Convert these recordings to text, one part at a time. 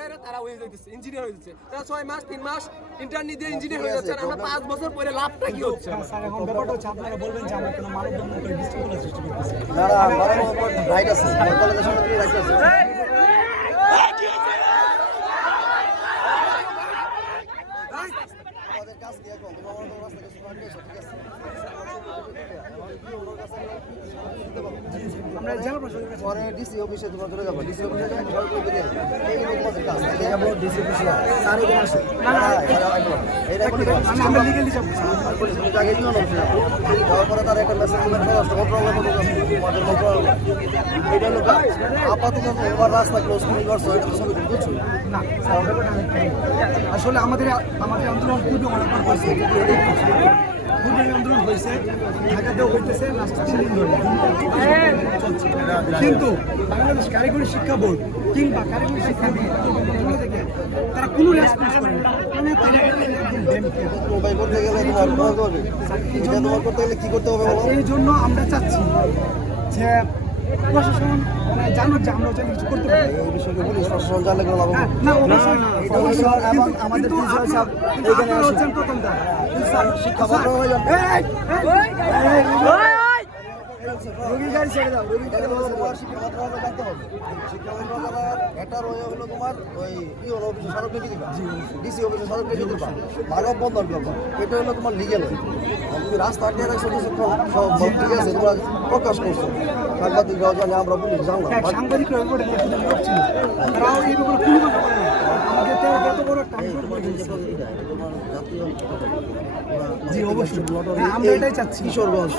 করে তারা হয়ে যাইতেছে ইঞ্জিনিয়ার হয়ে যাচ্ছে। তারা ছয় মাস তিন মাস ইন্টারনি দিয়ে ইঞ্জিনিয়ার হয়ে যাচ্ছে আমরা পাঁচ বছর পরে লাভটা কি হচ্ছে? স্যার এখন ব্যাপারটা হচ্ছে আপনারা বলবেন যে আমরা কোনো মানববন্ধন করে বিশৃঙ্খলা সৃষ্টি করতেছি। না না আমার রাইট আছে কলেজের সামনে দিয়ে রাইট আছে। আমাদের কাজ কি এখন? তোমরা কাছে ঠিক আছে? আমরা জেলা প্রশাসনের কাছে পরে ডিসি অফিসে তোমরা চলে যাব। ডিসি অফিসে যাই সবাই করে বেরিয়ে এই হলো তোমাদের কাজ যাব ডিসি অফিসে স্যার এখানে আসুন না না এটা একদম। এটা এখনই কাজ। আমি আমরা লিগেলি যাব। আর পুলিশ তুমি আগে দিও না। যাওয়ার পরে তারা একটা মেসেজ দিবেন এটা আপাতত তোমার রাস্তা ক্লোজ করে করছ এটা তো ছবি বুঝছ না স্যার ব্যাপারটা আমি বলি। আসলে আমাদের আমাদের আন্দোলন অনেকবার হয়েছে। আন্দোলন হয়েছে ঢাকাতেও হইতেছে লাস্ট তিন দিন ধরে। কিন্তু বাংলাদেশ কারিগরি শিক্ষা বোর্ড কিংবা কারিগরি শিক্ষা থেকে তারা কোনো রেসপন্স করে না। মানে তারা এই জন্য আমরা চাচ্ছি যে প্রশাসন মানে জানুক যে আমরা কিছু করতে পারি এই বিষয়কে পুলিশ প্রশাসন জানলে কোনো লাভ হবে না। না অবশ্যই না এটা অবশ্যই অবশ্যই এবং আমাদের সাহেব এখানে আসুন। শিক্ষা হয়ে জানবে। রোগীর গাড়ি ছেড়ে দাও রোগীর গাড়ি তোমার শিক্ষা জানতে হবে। শিক্ষা মন্ত্রণালয়ের এটার হলো তোমার ওই ই হলো অফিসে স্মারকলিপি দিবা। ডিসি অফিসে স্মারকলিপি দিবা। মানব বন্ধন করবা। এটা হলো তোমার লিগেল তুমি রাস্তা আটকে রাখছো ঠিক আছে তোমরা প্রকাশ করছ সাংবাদিকরাও জানে আমরা পুলিশ জানলাম এক লোক ছিল তারাও এই ব্যাপারে কোনো কথা বলে না আমাদের তো বড় একটা আন্দোলন করে দিয়েছে। জি, অবশ্যই। আমরা এটাই চাচ্ছি। কিশোরগঞ্জ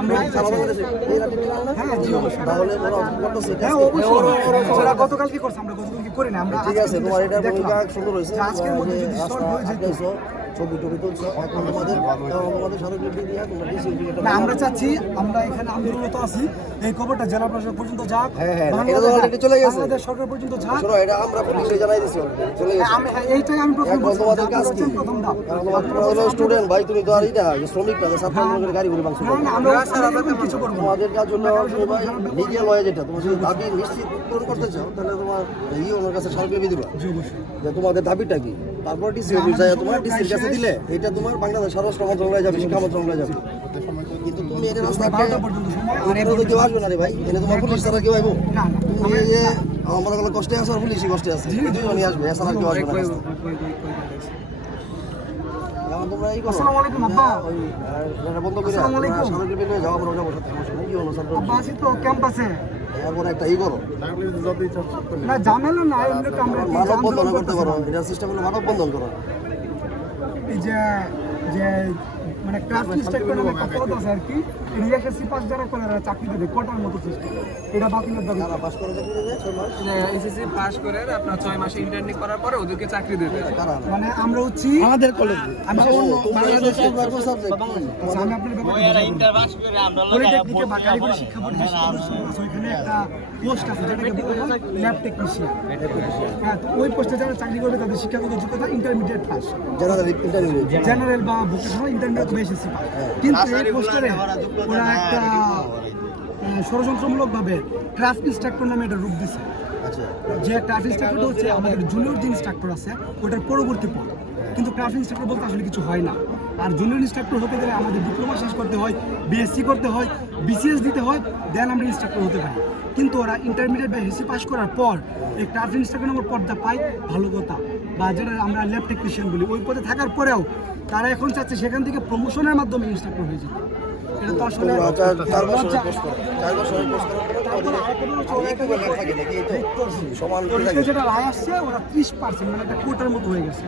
আমরা গতকালকে করছে আমরা গতকালকে করি না আমরা ঠিক আছে তোমার এটা আজকের মধ্যে যদি শর্ট হয়ে যেত ছবি টবি তুলছো তোমাদের এবং তোমাদের দিয়ে তোমরা আমরা চাচ্ছি আমরা এখানে আন্দোলনরত আছি। এই খবরটা জেলা প্রশাসন পর্যন্ত যাক। হ্যাঁ, হ্যাঁ, এটা তো বাংলাদেশ- already চলে গেছে। বাংলাদেশ সরকার পর্যন্ত যাক। এটা আমরা পুলিশে জানাই দিছি চলে গেছে। আমি হ্যাঁ, এইটাই আমি প্রথম তোমাদের কাজ কি? প্রথম ধাপ। তোমরা হলো স্টুডেন্ট ভাই তুমি তো আর এটা শ্রমিক ছাত্র গাড়ি ঘুরে মাংস না না আমরা আমরা কিছু করব তোমাদের কাজ জন্য লিগেল যেটা তোমার যদি দাবি নিশ্চিত পূরণ করতে চাও তাহলে তোমার ই ওনার কাছে দিবা। যে তোমাদের দাবিটা কি? তারপর ডিসি অফিস যায় তোমার ডিসির কাছে দিলে এটা তোমার বাংলাদেশ স্বরাষ্ট্র মন্ত্রণালয় যাবে শিক্ষা মন্ত্রণালয় যাবে। কিন্তু তুমি এটা রাস্তা আটকে তো কেউ আসবে না রে ভাই। এখানে তোমার পুলিশ ছাড়া কেউ না। তুমি এই যে আমার কোনো কষ্টে আছে আর পুলিশই কষ্টে আছে। দুজনই আসবে এছাড়া কেউ আসবে না আসসালামু আলাইকুম আব্বা। আহ, বন্ধ করে আসসালামু আলাইকুম। স্মারকলিপি যাও আমরা যাব সাথে। তো ক্যাম্পাসে। এরপর একটা ই করো। না ঝামেলা না এমনি মানব বন্ধন করতে পারো সিস্টেম হলো মানব বন্ধন করো। এই যে যে মানে করে একটা আছে আর কি। রিএসএসসি পাস যারা করে তারা চাকরি দেবে কোটার মতো সিস্টেম এটা বাতিলের দাবি। কারা পাস করে এসএসসি পাস করে আপনার ছয় মাসে ইন্টার্নি করার পরে ওদেরকে চাকরি দেবে। মানে আমরা হচ্ছি আমাদের কলেজ আমি ও, তোমরা এটা সরকার কোন সাবজেক্ট আচ্ছা, আমি আপনার ব্যাপারে পলিটেকনিকে বা কারিগরি শিক্ষা বোর্ড যে শিক্ষা প্রতিষ্ঠান আছে, ওইখানে একটা পোস্ট আছে যেটাকে বলা হয় ল্যাব টেকনিশিয়ান হ্যাঁ তো ওই পোস্টে যারা চাকরি করবে তাদের শিক্ষাগত যোগ্যতা intermediate pass general interview general বা ভোকেশনাল ইন্টারমিডিয়েট বেসিসি পাস কিন্তু এই পোস্টারে ওরা একটা ষড়যন্ত্রমূলকভাবে ইনস্ট্রাক্টর নামে একটা রূপ দিছে। আচ্ছা। যে হচ্ছে আমাদের জুনিয়র যে ইনস্ট্রাক্টর আছে ওটার পরবর্তী পদ। কিন্তু ক্রাফট ইনস্ট্রাক্টর বলতে আসলে কিছু হয় না। আর জুনিয়র ইনস্ট্রাক্টর হতে গেলে আমাদের ডিপ্লোমা শেষ করতে হয় বিএসসি করতে হয় বিসিএস দিতে হয় দেন আমরা ইনস্ট্রাক্টর হতে পারি। কিন্তু ওরা ইন্টারমিডিয়েট বা পাস করার পর এই ক্রাফট ইনস্ট্রাক্টর নম্বর পদটা পাই ভালো কথা। বা যেটা আমরা ল্যাব টেকনিশিয়ান বলি ওই পদে থাকার পরেও তারা এখন চাচ্ছে সেখান থেকে প্রমোশনের মাধ্যমে ইনস্ট্রাক্টর হয়ে যেতে। এটা তো আসলে চার চার কোর্স করো। চার বছরের কোর্স করার পরে তারপরে আরেকটা হচ্ছে ওরা একটা equivalent থাকে নাকি? এই সমান কি ওদিকে থাকে যেটা রায় আসছে ওরা ত্রিশ পার্সেন্ট মানে একটা কোটার মতো হয়ে গেছে।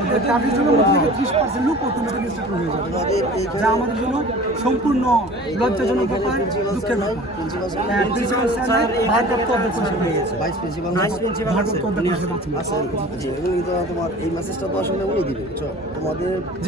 ওদের ট্রাফিক জনের ত্রিশ পার্সেন্ট লোক অটোমেটিক ইনস্ট্রাক্টর হয়ে যাবে। যা আমাদের জন্য সম্পূর্ণ লজ্জাজনক ব্যাপার দুঃখের ব্যাপার। প্রিন্সিপাল স্যার ভারপ্রাপ্ত অধ্যক্ষ হয়ে গেছে ভাইস প্রিন্সিপাল ভারপ্রাপ্ত অধ্যক্ষ আছে। এগুলো তোমার এই মেসেজটা তো আসলে উনি দিবে তোমাদের